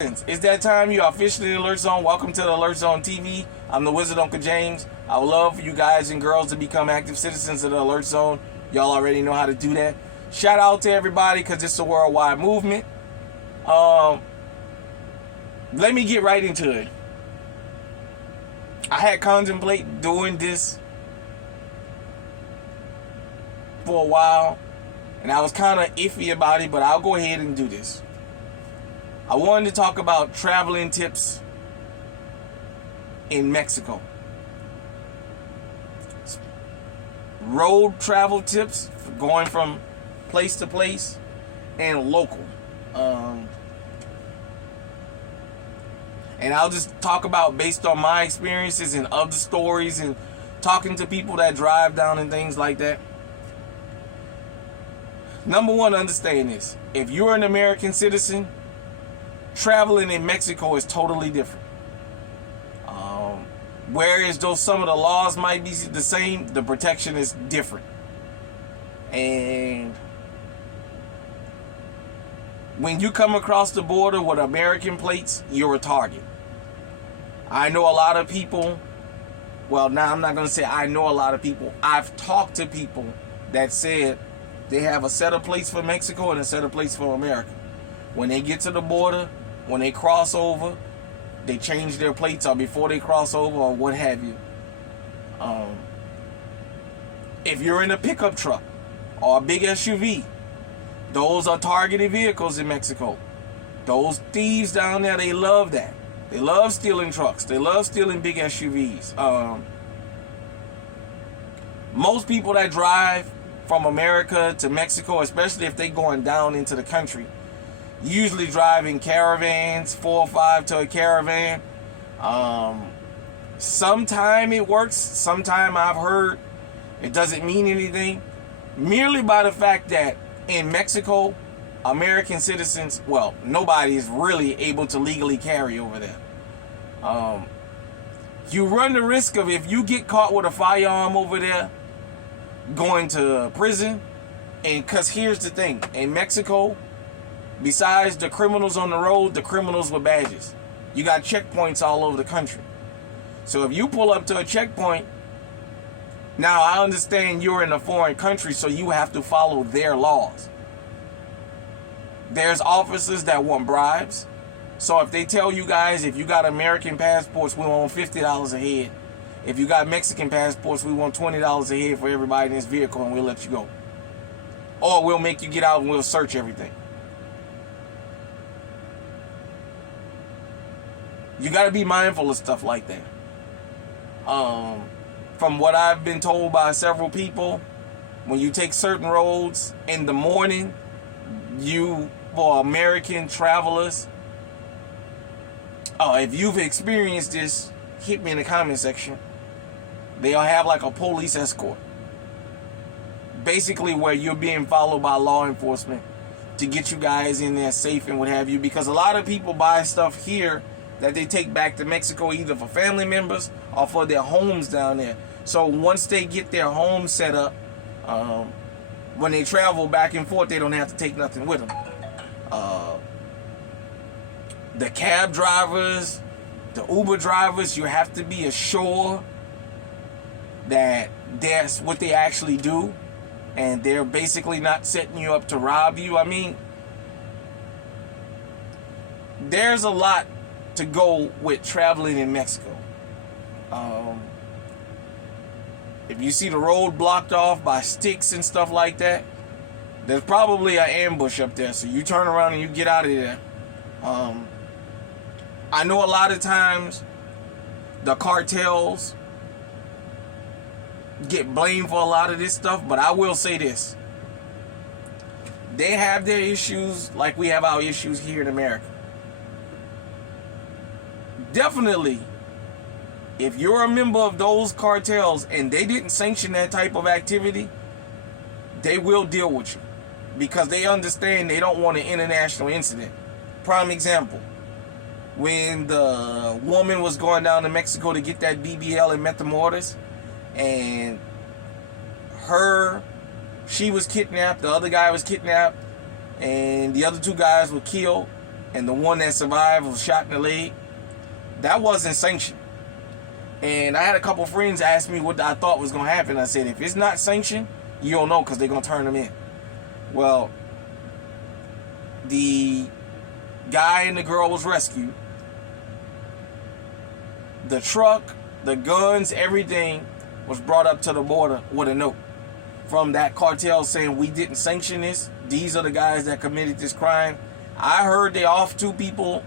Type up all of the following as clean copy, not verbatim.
It's that time. You are officially in the Alert Zone. Welcome to the Alert Zone TV. I'm the Wizard Uncle James. I would love for you guys and girls to become active citizens of the Alert Zone. Y'all already know how to do that. Shout out to everybody because it's a worldwide movement. Let me get right into it. I had contemplated doing this for a while, and I was kind of iffy about it, but I'll go ahead and do this. I wanted to talk about traveling tips in Mexico. Road travel tips for going from place to place and local. And I'll just talk about based on my experiences and other stories and talking to people that drive down and things like that. Number one, understand this. If you're an American citizen, traveling in Mexico is totally different. Whereas though some of the laws might be the same, the protection is different. And when you come across the border with American plates, you're a target. I know a lot of people, well, now I'm not going to say I know a lot of people. I've talked to people that said they have a set of plates for Mexico and a set of plates for America. When they get to the border, when they cross over, they change their plates, or before they cross over, or what have you. If you're in a pickup truck or a big SUV, those are targeted vehicles in Mexico. Those thieves down there, they love that. They love stealing trucks. They love stealing big SUVs. Most people that drive from America to Mexico, especially if they're going down into the country, usually drive in caravans, 4 or 5 to a caravan. Sometime it works. Sometime I've heard it doesn't mean anything. Merely by the fact that in Mexico, American citizens, well, nobody is really able to legally carry over there. You run the risk of, if you get caught with a firearm over there, going to prison. And because here's the thing, in Mexico, besides the criminals on the road, the criminals with badges. You got checkpoints all over the country. So if you pull up to a checkpoint, now I understand you're in a foreign country, so you have to follow their laws. There's officers that want bribes. So if they tell you guys, if you got American passports, we want $50 a head. If you got Mexican passports, we want $20 a head for everybody in this vehicle, and we'll let you go. Or we'll make you get out and we'll search everything. You got to be mindful of stuff like that. From what I've been told by several people, when you take certain roads in the morning, for American travelers, if you've experienced this, hit me in the comment section. They'll have like a police escort. Basically where you're being followed by law enforcement to get you guys in there safe and what have you. Because a lot of people buy stuff here that they take back to Mexico, either for family members or for their homes down there. So once they get their home set up, when they travel back and forth, they don't have to take nothing with them. The cab drivers, the Uber drivers, you have to be assured that that's what they actually do, and they're basically not setting you up to rob you. I mean, there's a lot to go with traveling in Mexico. If you see the road blocked off by sticks and stuff like that, there's probably an ambush up there. So you turn around and you get out of there. I know a lot of times the cartels get blamed for a lot of this stuff, but I will say this. They have their issues like we have our issues here in America. Definitely, if you're a member of those cartels and they didn't sanction that type of activity, they will deal with you because they understand they don't want an international incident. Prime example, when the woman was going down to Mexico to get that BBL in Matamoros, and she was kidnapped, the other guy was kidnapped, and the other 2 guys were killed. and the one that survived was shot in the leg, that wasn't sanctioned. And I had a couple friends ask me what I thought was going to happen. I said, if it's not sanctioned, you don't know, because they're going to turn them in. Well, the guy and the girl was rescued. The truck, the guns, everything was brought up to the border with a note from that cartel saying, we didn't sanction this. These are the guys that committed this crime. I heard they off 2 people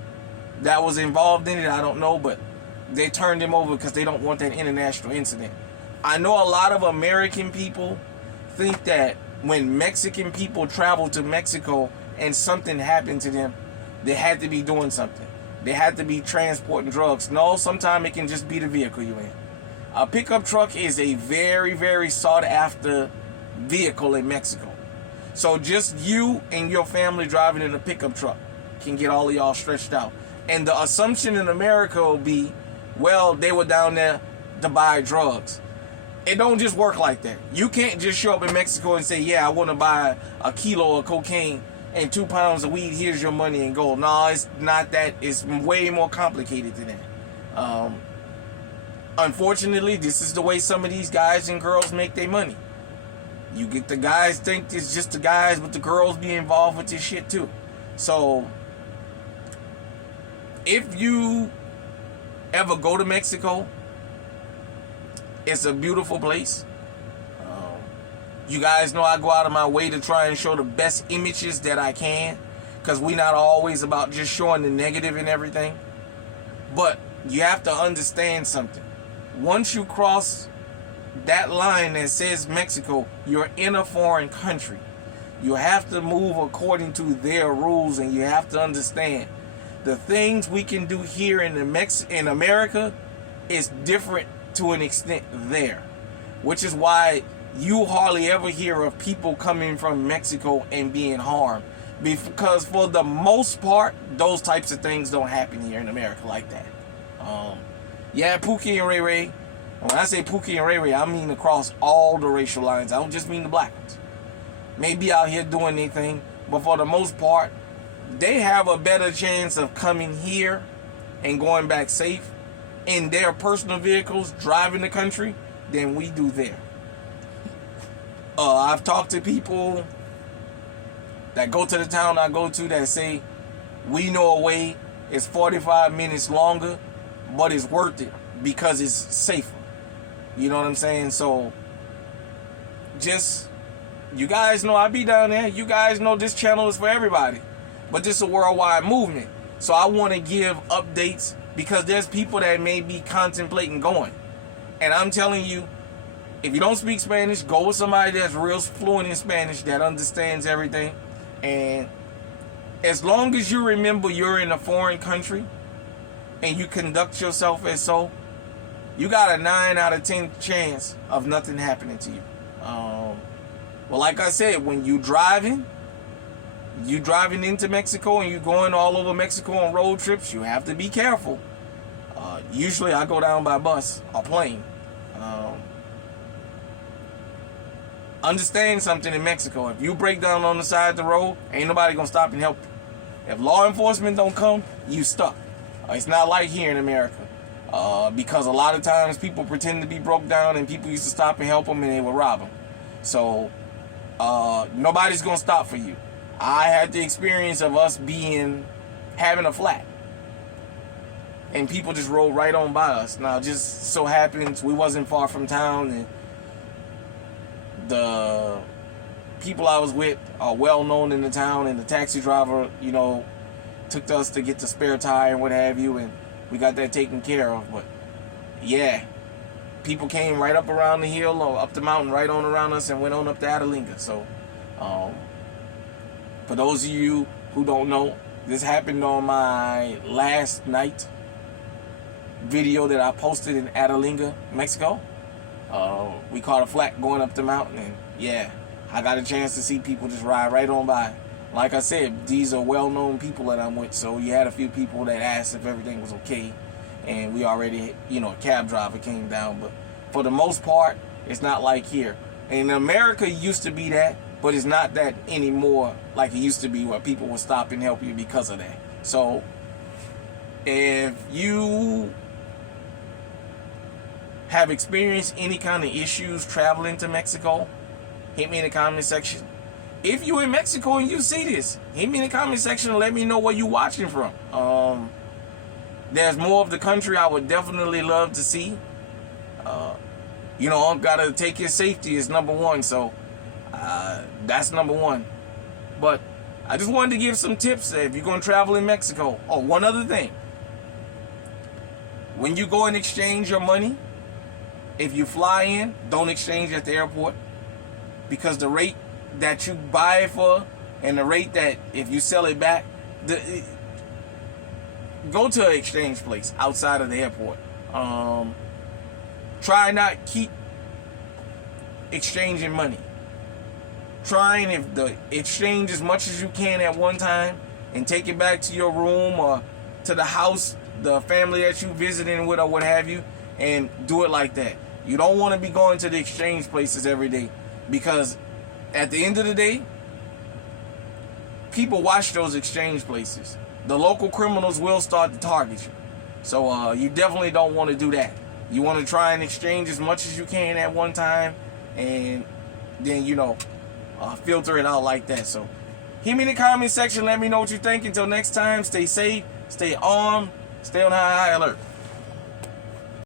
that was involved in it. I don't know, but they turned them over because they don't want that international incident. I know a lot of American people think that when Mexican people travel to Mexico and something happened to them, they had to be doing something. They had to be transporting drugs. No, sometimes it can just be the vehicle you're in. A pickup truck is a very, very sought after vehicle in Mexico. So just you and your family driving in a pickup truck can get all of y'all stretched out. And the assumption in America will be, well, they were down there to buy drugs. It don't just work like that. You can't just show up in Mexico and say, yeah, I want to buy a kilo of cocaine and 2 pounds of weed. Here's your money and go. No, it's not that. It's way more complicated than that. Unfortunately, this is the way some of these guys and girls make their money. You get the guys think it's just the guys, but the girls be involved with this shit too. So, if you ever go to Mexico, it's a beautiful place. You guys know I go out of my way to try and show the best images that I can, because we're not always about just showing the negative and everything. But you have to understand something. Once you cross that line that says Mexico, you're in a foreign country. You have to move according to their rules, and you have to understand the things we can do here in America is different to an extent there, which is why you hardly ever hear of people coming from Mexico and being harmed, because for the most part, those types of things don't happen here in America like that. Yeah, Pookie and Ray Ray. When I say Pookie and Ray Ray, I mean across all the racial lines. I don't just mean the black ones. Maybe out here doing anything, but for the most part, they have a better chance of coming here and going back safe in their personal vehicles, driving the country, than we do there. I've talked to people that go to the town I go to that say, we know a way, it's 45 minutes longer, but it's worth it because it's safer. You know what I'm saying? So, just, you guys know I be down there. You guys know this channel is for everybody. But this is a worldwide movement. So I want to give updates because there's people that may be contemplating going. And I'm telling you, if you don't speak Spanish, go with somebody that's real fluent in Spanish, that understands everything. And as long as you remember you're in a foreign country and you conduct yourself as so, you got a 9 out of 10 chance of nothing happening to you. Well, like I said, when you driving into Mexico and you're going all over Mexico on road trips, you have to be careful. Usually I go down by bus or plane. Understand something in Mexico. If you break down on the side of the road, ain't nobody gonna stop and help you. If law enforcement don't come, you stuck. It's not like here in America. Because a lot of times people pretend to be broke down and people used to stop and help them and they would rob them. So, nobody's gonna stop for you. I had the experience of us having a flat. And people just rolled right on by us. Now, it just so happens we wasn't far from town, and the people I was with are well known in the town, and the taxi driver, took us to get the spare tire and what have you, and we got that taken care of. But yeah, people came right up around the hill or up the mountain right on around us and went on up to Adelinga. So for those of you who don't know, this happened on my last night video that I posted in Adelinga, Mexico. We caught a flat going up the mountain, and yeah, I got a chance to see people just ride right on by. Like I said, these are well-known people that I'm with, so you had a few people that asked if everything was okay, and we already, a cab driver came down, but for the most part, it's not like here. In America, it used to be that, but it's not that anymore like it used to be, where people would stop and help you because of that. So if you have experienced any kind of issues traveling to Mexico, hit me in the comment section. If you're in Mexico and you see this, hit me in the comment section and let me know where you're watching from. There's more of the country I would definitely love to see. Gotta take your safety is number one. So that's number one. But I just wanted to give some tips if you're going to travel in Mexico. Oh, one other thing. When you go and exchange your money, if you fly in, don't exchange at the airport, because the rate that you buy it for and the rate that if you sell it back, go to an exchange place outside of the airport. Try not keep exchanging money. Try and if the exchange as much as you can at one time and take it back to your room or to the house, the family that you visiting with or what have you, and do it like that. You don't want to be going to the exchange places every day, because at the end of the day, people watch those exchange places. The local criminals will start to target you. So you definitely don't want to do that. You want to try and exchange as much as you can at one time, and then, filter it out like that. So hit me in the comment section. Let me know what you think. Until next time, stay safe, stay armed, stay on high alert.